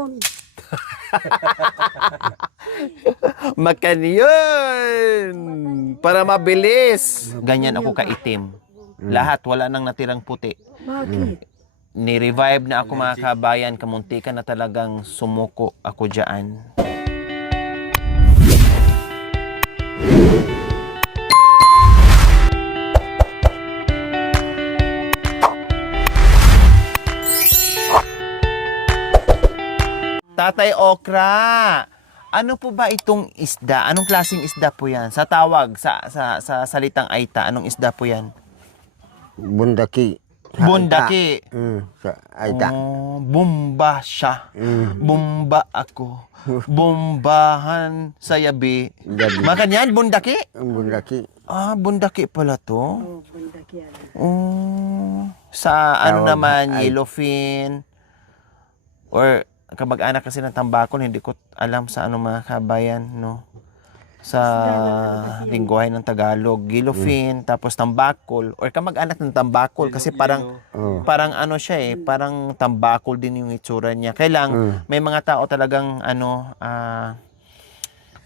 Makanyon. Makanyon! Para mabilis. Ganyan ako kaitim. Lahat, wala nang natirang puti. Bakit? Ni-revive na ako mga kabayan. Kamuntikan na talagang sumuko ako dyan. Tatay Okra, ano po ba itong isda? Anong klaseng isda po yan? Sa tawag, sa salitang Aita, anong isda po yan? Bundaki. Bundaki. Sa Aita. Oh, bumba siya. Mm. Bumba ako. Bumbahan sa yabi. Gabi. Makanyan, bundaki? Bundaki. Ah, bundaki pala to. Oh, banda kaya. Oh, sa ano Tawag, naman, ay. yellowfin or kamag-anak kasi ng tambakol, hindi ko alam sa ano mga kabayan, no? Sa lingwahe ng Tagalog, yellowfin, tapos tambakol, or kamag-anak ng tambakol kasi parang Oh. parang ano siya eh, parang tambakol din yung itsura niya. Kailang may mga tao talagang ano,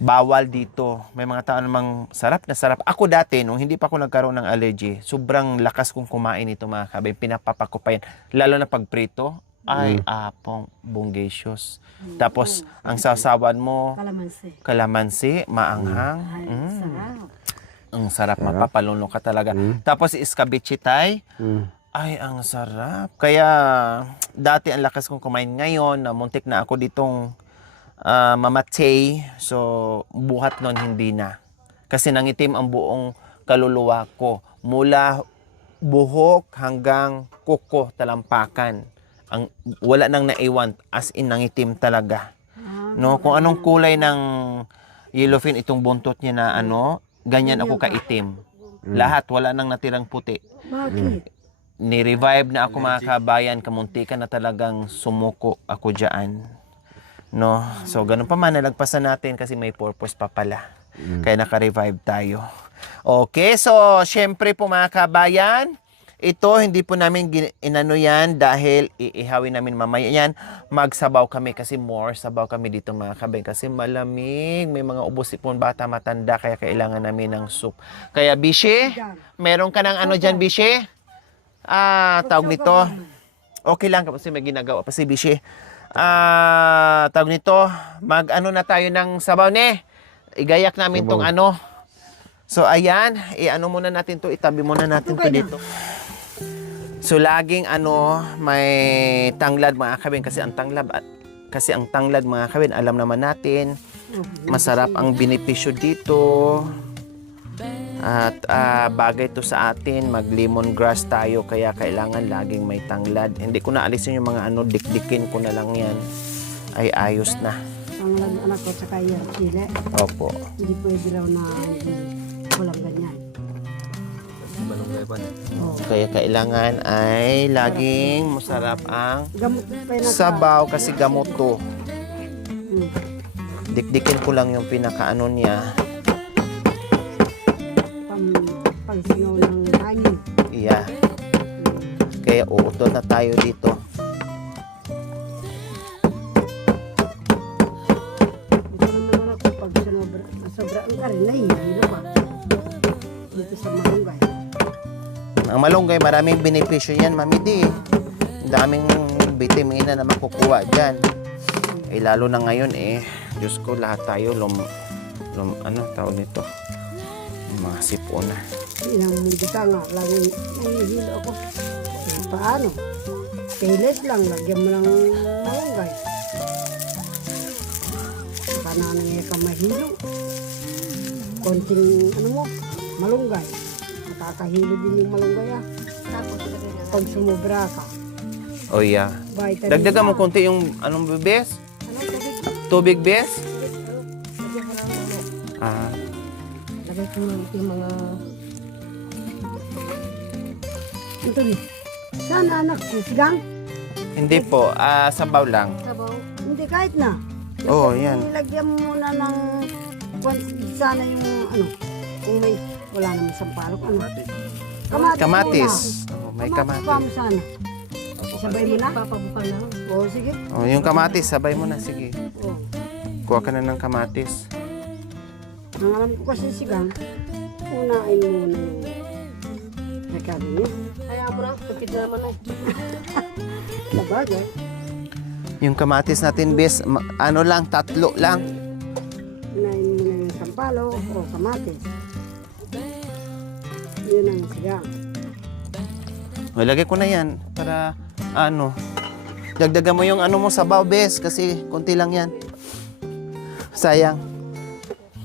bawal dito. May mga tao namang sarap na sarap. Ako dati, nung hindi pa ako nagkaroon ng allergy, sobrang lakas kong kumain ito mga kabayan. Pinapapa ko pa yan. Lalo na pag prito, ay apong bungacious. Tapos, ang sasawan mo, Kalamansi. kalamansi, maanghang. Ay, sarap. Ang sarap, mapapaluno ka talaga. Tapos, iskabitsitay. Mm. Ay, ang sarap. Kaya, dati ang lakas kong kumain. Ngayon, muntik na ako ditong mamatay. So, buhat nun hindi na. Kasi nangitim ang buong kaluluwa ko. Mula buhok hanggang kuko, talampakan. Wala nang naiwan, as in nangitim talaga. No, kung anong kulay ng yellowfin itong buntot niya na ano, ganyan ako kaitim. Lahat, wala nang natirang puti. Bakit? Ni-revive na ako mga kabayan, kamuntikan na talagang sumuko ako dyan. No, so ganun pa man, nalagpasan natin kasi may purpose pa pala. Kaya naka-revive tayo. Okay, so syempre po mga kabayan, ito, hindi po namin inano yan dahil iihawin namin mamaya yan. Magsabaw kami kasi more sabaw kami dito mga kabayan. Kasi malamig, may mga ubos ipon bata matanda kaya kailangan namin ng soup. Kaya Bishi, meron ka ng ano dyan Bishi? Tawag nito. Okay lang kasi may ginagawa pa si Bishi. Tawag nito, mag-ano na tayo ng sabaw ne. Igayak namin tong ano. So ayan, i-ano muna natin to, itabi muna natin to dito. So laging ano, may tanglad mga kabin kasi ang tanglad mga kabin, alam naman natin, masarap ang benepisyo dito. At bagay to sa atin, mag lemongrass tayo kaya kailangan laging may tanglad. Hindi ko na alisin yung mga ano, dikdikin ko na lang yan. Ay ayos na. Ang anak ko sa kaya Chile, Opo. hindi pwede raw na walang ganyan. Oh. Kaya kailangan ay laging masarap ang Gamot pa yun sabaw kasi gamot to. Hmm. Dikdikin ko lang yung pinakaano niya. Pangsingaw ng hangin. Yeah. Kaya uutol na tayo dito. Ito naman anak ko pag sobra ang karin, nahihilo pa. Dito sa malunggay. Ang malunggay, maraming benepisyo yan, Mami Di. Ang daming vitamina na makukuha dyan. Eh, lalo na ngayon Diyos ko, lahat tayo ano tawag nito? Mga sipon na. Ilang hindi ka nga, laging nahihilo ako. Paano? Kailes lang, lagyan mo ng malunggay. Paano nga ka mahilo? Konting, ano mo, malunggay. Nakakahilo din yung malunggay pag sumubra ka. Oh yeah. Vitamin Dagdagan mo na. konti yung anong bes? Ano, tubig? Tubig bes? Lagyan mo ng ano. Lagay ko yung mga... Ito rin. Saan anak ko? Sigang? Hindi po, sabaw lang. Sabaw? Hindi, kahit na. Oo, yan. Lagyan mo muna ng... Sana yung ano, kung may... Wala naman sampalok. Ano? Kamatis. Kamatis. muna. Oh, may Kamatis pa mo kamatis. sana. sabay mo na. Papabukal lang. Oo, sige. Oh, yung kamatis, sabay mo na. Sige. Oo. Kuha ka na ng kamatis. Ang alam ko kasi sigang, unain mo na yung rekado niya. Kaya mo na, kapit na naman eh. Sabagay. Yung kamatis natin, bes, ano lang, 3 lang. Unain mo na yung sampalo o kamatis. Yun ang sigang. Lagay ko na yan para ano. Dagdagan mo yung ano mo sabaw, bes, kasi konti lang yan. Sayang.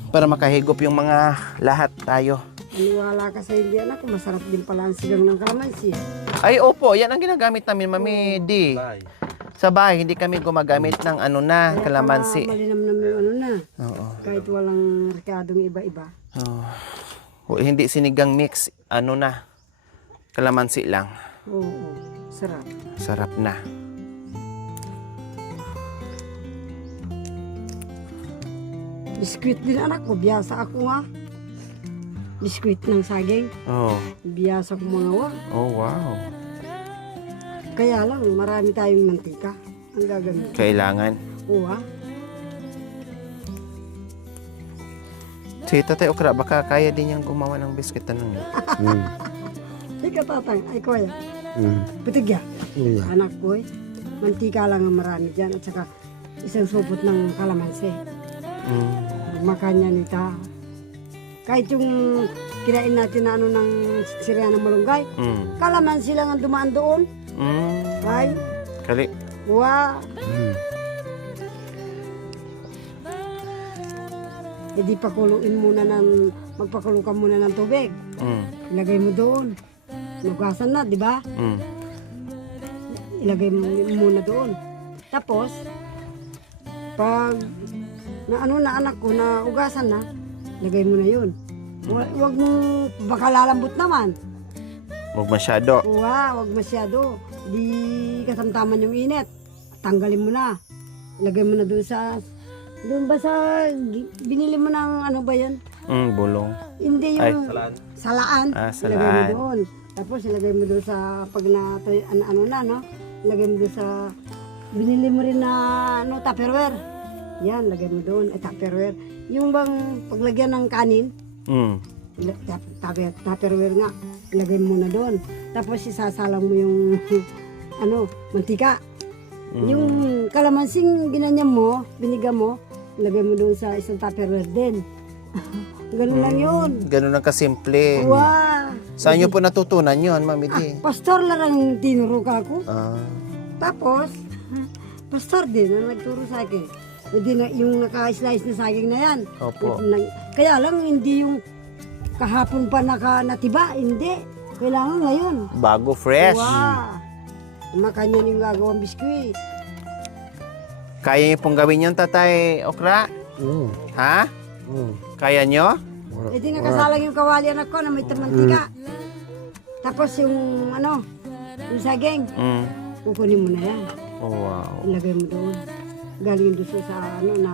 Para makahigop yung mga lahat tayo. Aniwala ka sa hindi anak, masarap din pala ang sigang ng kalamansi. Ay, opo, yan ang ginagamit namin, Mami D. Sa bahay, hindi kami gumagamit ng ano na, kalamansi. Malinam naman yung ano na. Oo. Kahit walang rekadong iba-iba. Oh. Hindi sinigang mix, ano na, kalamansi lang. Oo, sarap. Sarap na. Biskuit din anak ko, biyasa ako nga. Biskuit ng saging, Oh. biyasa ko mga wa. Oh, wow. Kaya lang, marami tayong mantika. Ang gagawin. Kailangan. Oo ah. Si Tatay Okra, baka kaya din niyang gumawa ng biscuit na nun. Ikaw tatang, ay kuya. Hmm. Putigya. Iya. Anak ko eh. Mantika lang ang marami dyan at saka isang supot ng kalamansi. Makanya nita. Kahit yung kinain natin na ano ng siriya ng malunggay, kalamansi lang ang dumaan doon. Ay, Kali. wow. Hindi pakuluin muna magpakulo ka muna ng tubig. Ilagay mo doon. Nugasan na, di ba? Ilagay mo muna doon. Tapos, pag na ano na anak ko na ugasan na, lagay mo na yun. Huwag mo, baka lalambot naman. Huwag masyado. Wag masyado. Di katamtaman yung init. Tanggalin mo na. Lagay mo na doon doon ba sa, binili mo ng ano ba yan? Bulong. Hindi yung salaan. Ah, Ilagay mo salaan. doon. Tapos ilagay mo doon sa, pag na, ano na, no? Ilagay mo doon sa, binili mo rin na, ano, Tupperware. Yan, lagay mo doon. Tupperware. Yung bang paglagyan ng kanin, Tupperware nga, ilagay mo na doon. Tapos isasalang mo yung, ano, mantika. Yung kalamansing ginanyan mo, biniga mo, ilagay mo doon sa isang Tupperware din. Ganun lang yun. Ganun lang kasimple. Wow! Saan niyo po natutunan yun, Mami D? Pastor lang ang tinuro ka ako. Ah. Tapos, pastor din ang nagturo sa akin. Hindi na, yung naka-slice na saging na yan. Opo. Kaya lang, hindi yung kahapon pa natiba. Hindi. Kailangan ngayon. Bago, fresh. Wow! Makanya yung gagawang biskuit. Kaya niyo pong gawin yun, Tatay Okra? Ha? Kaya niyo? E di nakasalang yung kawali anak ko na may mantika. Tapos yung ano, yung saging, kukunin mo na yan. Oh, wow. Ilagay mo doon. Galing doon sa ano na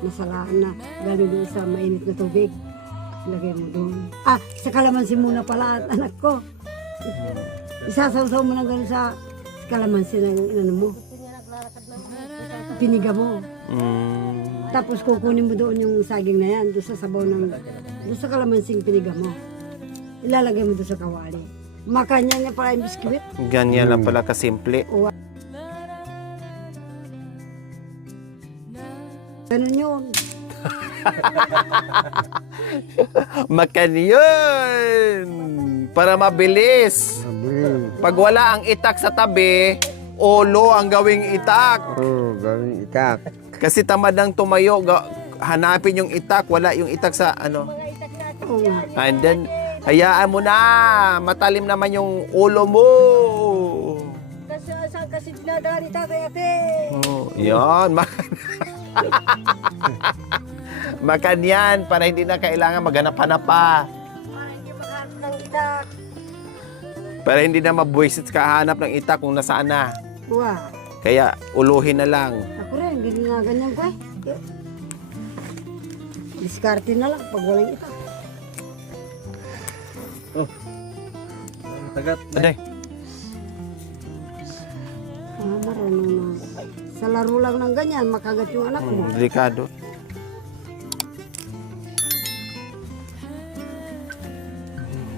nasalaan na. Galing doon sa mainit na tubig. Ilagay mo doon. Ah, sa kalamansi muna pala at anak ko. Isasawsaw mo na gano'n sa kalamansi na inano mo. Piniga mo. Tapos kukunin mo doon yung saging na yan, doon sa sabaw ng, doon sa kalamansing piniga mo. Ilalagay mo doon sa kawali. Makanya niya para yung biskuit. Ganyan lang pala kasimple. Ganun yun. Makan yun! Para mabilis. Pag wala ang itak sa tabi, ulo ang gawing itak. Oh, gawin itak. Kasi tamad ang tumayo, hanapin yung itak, wala yung itak sa ano. Oo nga. And then, hayaan mo na, matalim naman yung ulo mo. Kasi dinadala ni tatay ate. Oh, yan, makan yan para hindi na kailangan maghanap-hanap pa. Para hindi makahanap ng itak. Para hindi na mabuisit kahanap ng itak kung nasaan na. Wow. Kaya uluhin na lang. Ako rin, ganyan ko eh. Diskarte na lang pag walang itak. Tagat. Aday. ano na, sa laro lang ng ganyan, makagat yung anak mo. Delikado.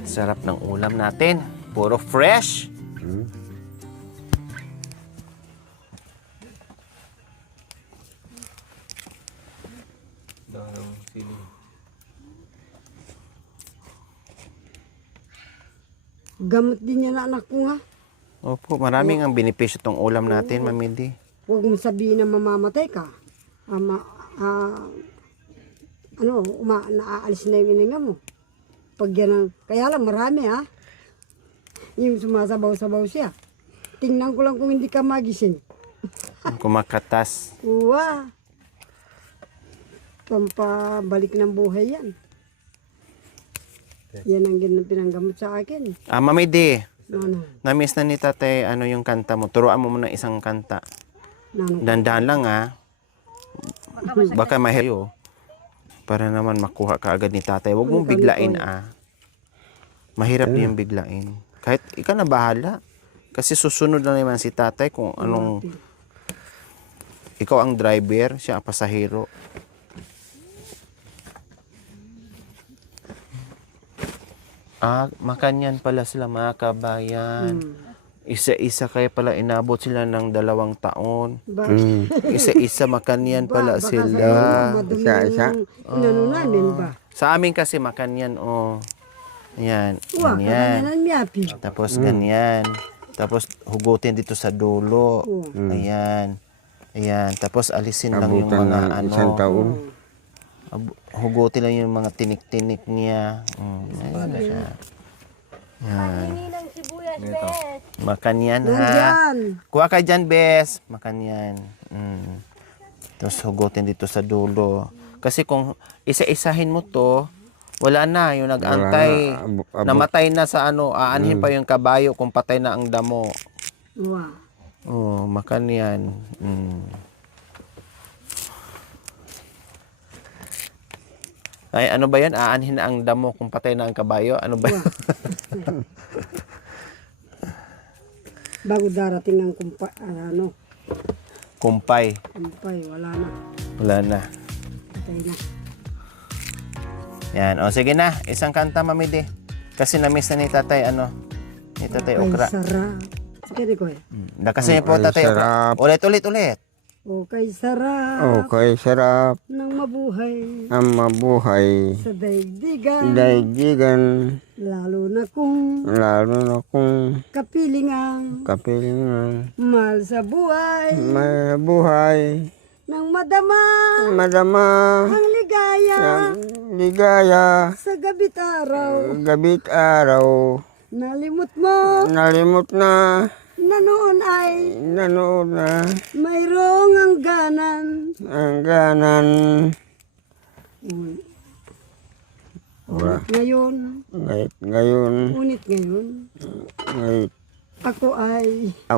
Sarap ng ulam natin. Puro fresh. Hmm. Gamot din yan na anak ko nga. Opo, maraming ang benepisyo tong ulam natin, Mamidi. Huwag mo sabihin na mamamatay ka. Naaalis na yung ininga mo. Pag yan ang, kaya lang marami ha. Yung sumasabaw-sabaw siya. Tingnan ko lang kung hindi ka magising. Kumakatas. Uwa. Pampabalik ng buhay yan. Yan ang pinanggamot sa akin. Mamidi, Ano? na-miss na ni tatay ano yung kanta mo. Turuan mo muna isang kanta. Ano? Dandahan lang ha. Baka mahiyo. Para naman makuha ka agad ni tatay. Huwag mong biglain Mahirap din yung biglain. Kahit ikaw na bahala. Kasi susunod na naman si tatay kung anong... Ikaw ang driver, siya ang pasahero. Makanyan pala sila mga kabayan. Isa-isa kaya pala inabot sila ng 2 taon. Isa-isa makanyan pala sila. Isa-isa. Inano namin ba? Sa amin kasi makanyan, Ayan, Uwa, ganyan. kaganyan ang miyapi. Tapos ganyan. Tapos hugutin dito sa dulo. Oo. Ayan. Ayan. Tapos alisin lang yung Abutan mga ng isang taon. Hugutin lang yung mga tinik-tinik niya. Ayan siya. Pahingi ng sibuyas, bes. Makan yan ha. Nandyan. Kuha ka dyan, bes. Makan yan. Tapos hugutin dito sa dulo. Kasi kung isa-isahin mo to, wala na. Yung nag-antay, namatay na sa aanhin pa yung kabayo kung patay na ang damo. Uwa. Makan yan. Ay, ano ba yan? Aanhin na ang damo kung patay na ang kabayo? Ano ba? Bago darating ang Kumpay. kumpay, wala na. Wala na. Patay na. Yan. O, sige na. Isang kanta, Mamidi. Kasi na-miss na ni tatay, ni tatay Okra. Ay, sarap. Sige, ko Kasi po, Ay, tatay Okra. sarap. Ulit. Okay, sarap. Okay, sarap Ng mabuhay ang mabuhay. sa daigdigan. Daigdigan, Lalo na kung lalo na kung kapilingang kapilingan. mahal sa buhay. May buhay, Nang madama madama, ang ligaya ang ligaya, sa gabi't araw. gabit araw. Nalimot mo Nalimot na, na noon ay nanood na, mayroong hangganan. ang ganan. Ngunit ngayon, Ngayon, ngayon,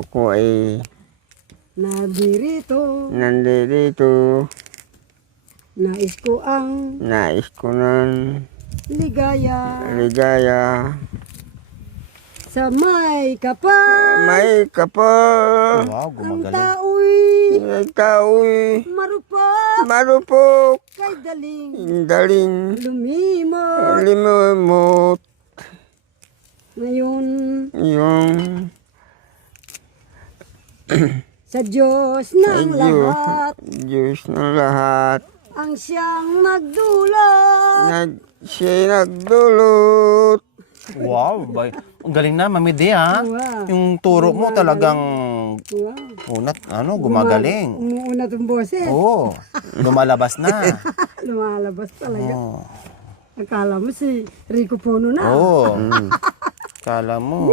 ako ay nadirito. nandito, Nais ko ang nais ko ng ligaya ligaya. sa may kapal. May kapal, Wow, Ang gumagaling. tao'y ikaw marupok marupok, kay daling daling lumimot. limot. Ngayon Yung sa Diyos ng lahat Diyos ng lahat, ang siyang magdulot. siya nagdulot. Wow, ang galing na, Mamidi ha. Wow. Yung turo mo talagang Wow. gumagaling. Umuuna itong boses. Oo, lumalabas na. Lumalabas talaga. Oo. Akala mo si Rico Puno na. Oo. Kala mo.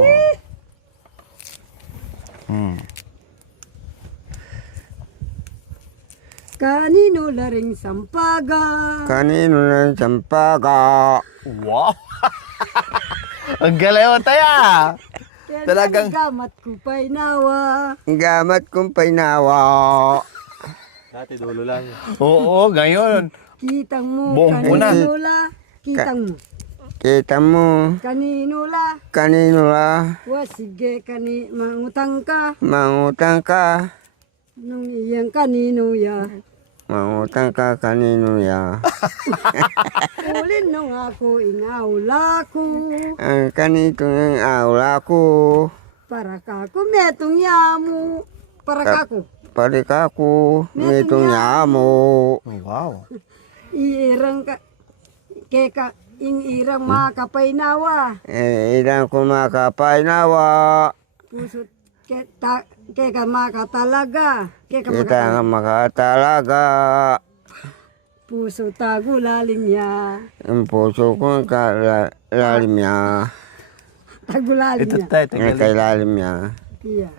Kanino laring sampaga. Kanino ng sampaga, Wow! Ang galing mo tayo ah. Kaya Talagang- gamat ko pa'y nawa. gamat kong painawa. Oo, ngayon. Kitang mo, Buong una. kanino la. Kitang mo, Kita mo, kanino la. kanino la, Wa sige, mangutang ka. mangutang ka. Nung iyang kanino ya. Mangutang ka kanino ya. Ulin nung ako ingawla ko. Ang kanito ng aula ko. Para ka kumetong yamu. Para ka ko. Pari ka ko. Mitong yamo. Oh, wow. Iirang ka. Keka irang makapaynawa. Ilang kumakapay nawa. Pusot keka makatalaga. Keka Kita nga makatalaga. Puso tago lalim niya. Ang puso ko ang lalim niya. Tago lalim Ito niya. tayo, ito Ang galing. kay lalim niya. Iya.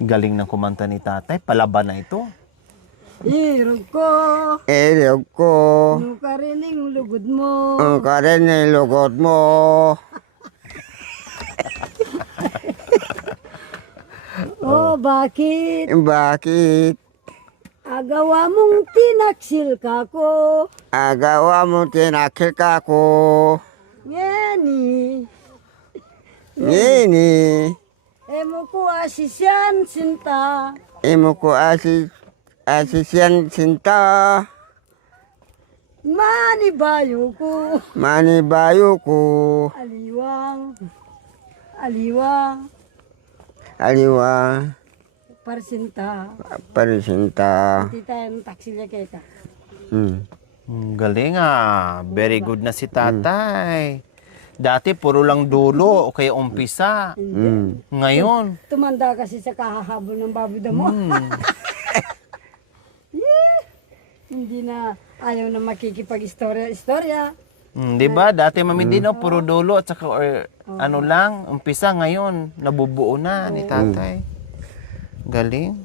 Galing ng kumanta ni tatay. Palaban na ito. Irog ko. Ilog ko. Ano ka rin ang lugod mo. Ang karin ng lugod mo. Oh, bakit? Bakit? Agawa mong tinaksil ka ko. Agawa mo tinakil ka ko. Ngeni. Ngini. Emo ko asisyan sinta. Imo ko asisyan sinta. Manibayo ko. Manibayo ko. Aliwang. Aliwang. Aliwa. Parsinta. Parisinta. Hindi tayo taksil ya keka. Galing ah. Very good na si tatay. Dati puro lang dulo o kaya umpisa. Ngayon, Tumanda kasi sa kahahabol ng baboy damo. Yeah. Hindi na ayaw na makikipag-istorya. di ba? Dati mamindino, puro dulo at saka ano lang, umpisa. Ngayon, nabubuo na ni tatay. Galing.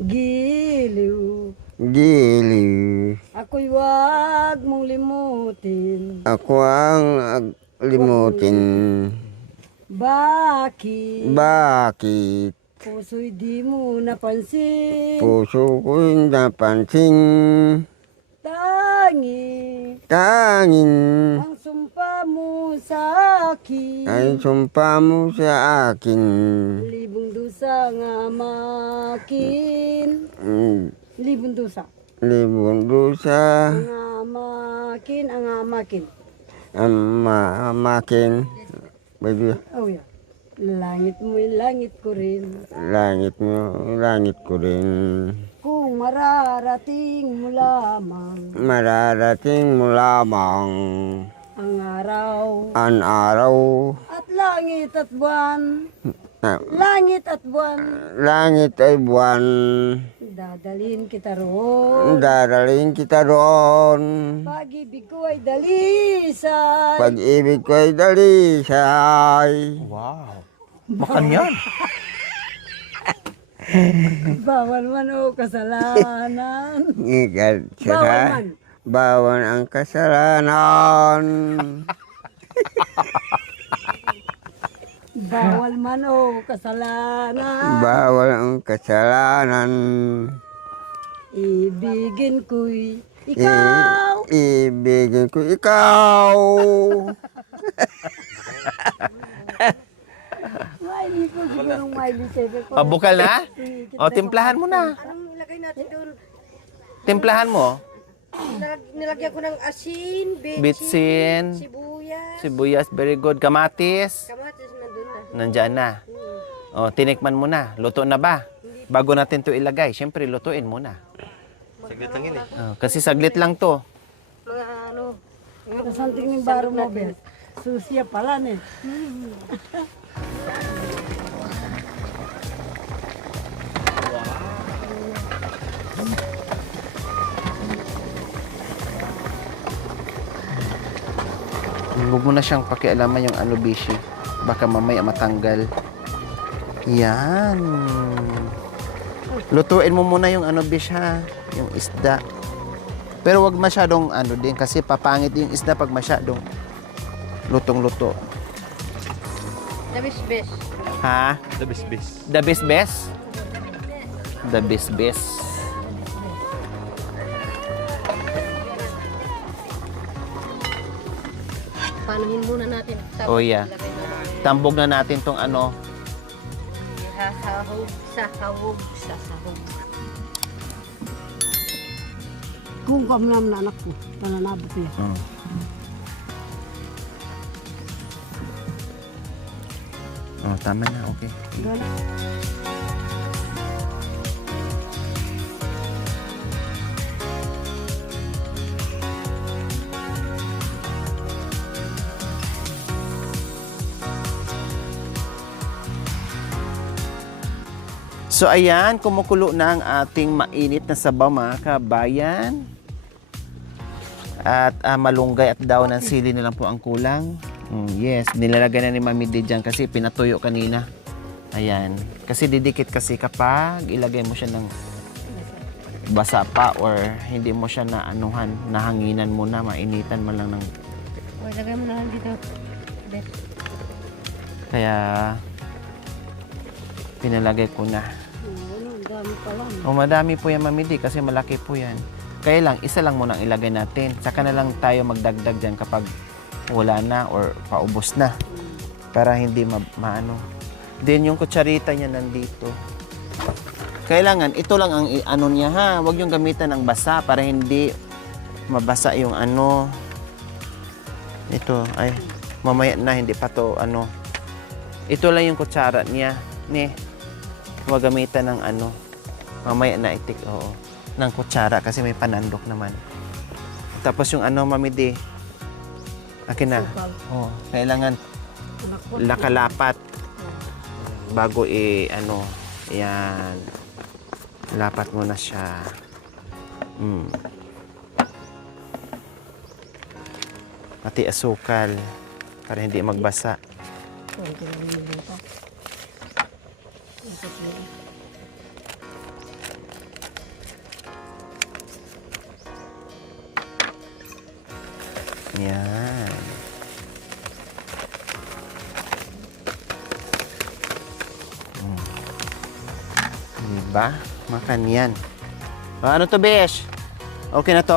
Giliw. Giliw. Ako'y wag mong limutin. Ako ang limutin. Bakit? Bakit? Puso'y di mo napansin. Puso ko'y napansin. Tangin. Ang sumpa mo sa akin. Ay sumpa mo sa akin. Libong dusa nga makin. Libong dusa. Libon dusa. Ang amakin. Makin. Baby, Oh yeah. Langit mo'y langit ko rin. langit mo, langit ko rin. Kung mararating mo lamang Mararating mo lamang ang araw ang araw. at langit at buwan. Na, Langit at buwan. langit ay buwan. Dadalhin kita roon. Daraling kita roon. Pag-ibig ko ay dalisay. Pag-ibig ko ay dalisay. Wow. Makan yan. Bawal man o kasalanan. Bawal Bawal man. Bawal ang kasalanan. Bawal man o kasalanan. Bawal ang kasalanan. Ibigin ko'y ikaw. Ibigin ko ikaw. Miley ko, sigurong Miley Cyrus ko. Pabukal na? O, timplahan mo na. Anong ilagay natin doon? Timplahan mo. Nilagyan ko ng asin, Bitsin, sibuyas, sibuyas, very good. Kamatis, kamatis nandun na. nandyan na. O, tinikman mo na. Luto na ba? Bago natin to ilagay, syempre lutuin muna. Saglit lang yun eh. Kasi saglit lang to. Mga ano, Kasanting ng baro mo, Bel. Susya pala, ne. Huwag mo na siyang pakialaman yung anubishi. Baka mamaya matanggal. Yan. Lutuin mo muna yung anubish ha. Yung isda. Pero wag masyadong ano din kasi papangit yung isda pag masyadong lutong-luto. the best. Ha? The best. The best best? The best best. Papanuhin muna natin. Tapos Oh, yeah. ilagay mo na. Tambog na natin tong ano. Sahog, sahog, sahog. Kung kamlam na anak ko, pananabo ko yan. Oh, tama na, okay. Gano'n. So ayan, kumukulo na ang ating mainit na sabaw mga kabayan. At malunggay at daw ng sili na lang po ang kulang. Yes, nilalagay na ni Mami D dyan kasi pinatuyo kanina. Ayan, kasi didikit kasi kapag ilagay mo siya ng basa pa or hindi mo siya na anuhan, nahanginan mo na, mainitan mo lang ng... O, ilagay mo na lang dito. Bes. Kaya pinalagay ko na. Ang dami pa lang. O madami po yan Mami D kasi malaki po yan. Kaya lang, isa lang muna ang ilagay natin. Saka na lang tayo magdagdag dyan kapag wala na or paubos na. Para hindi maano. Then yung kutsarita niya nandito. Kailangan, ito lang ang ano niya ha. Huwag yung gamitan ng basa para hindi mabasa yung ano. Ito, ay, mamaya na, hindi pa to ano. Ito lang yung kutsara niya. Huwag gamitan ng ano. Mamaya na itik, oo. Ng kutsara kasi may panandok naman. Tapos yung ano, Mami D. Akin na. Oh, kailangan lakalapat bago ano, yan. Lapat mo na siya. Pati asukal para hindi magbasa. Yan. Diba? Makan yan. Ano to, Besh? Okay na to?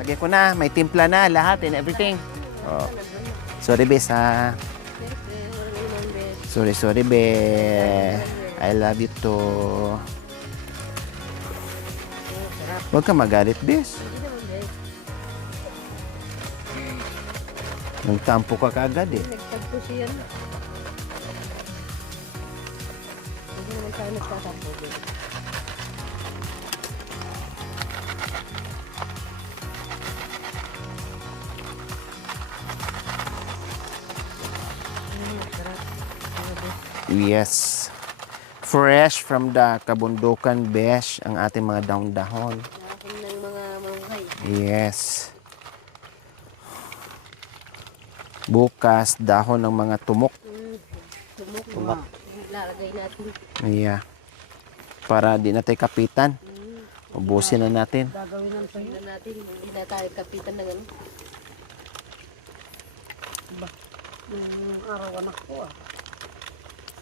Lagyan ko na. May timpla na. Lahat and everything. Oh. Sorry, Besh, ha? Sorry, Besh. I love you too. Huwag ka magalit, Besh. Nagtampo ka kagad eh. Nagtagpo siya. Hindi naman tayo nagtatampo. Yes. Fresh from the kabundukan, Besh, ang ating mga dahon-dahon. Nakakam ng mga mamuhay. Yes. Bukas, dahon ng mga tumok. Tumok. Lalagay natin. Yeah. Para di na tayo kapitan. Ubusin na natin. Gagawin ng Hindi na natin. Hindi na tayo kapitan ng ano. Nung araw anak ko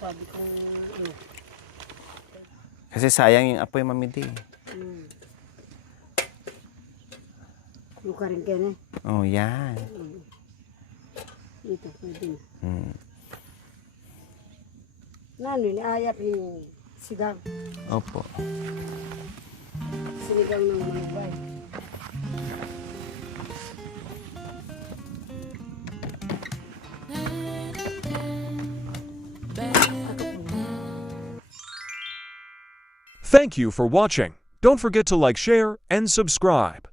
sabi ko, Kasi sayang yung apoy, Mami D. yung karingken Oh, yan. Dito, pwede na. Nano, niayap yung sigang. Opo. Sinigang ng malubay. Thank you for watching. Don't forget to like, share, and subscribe.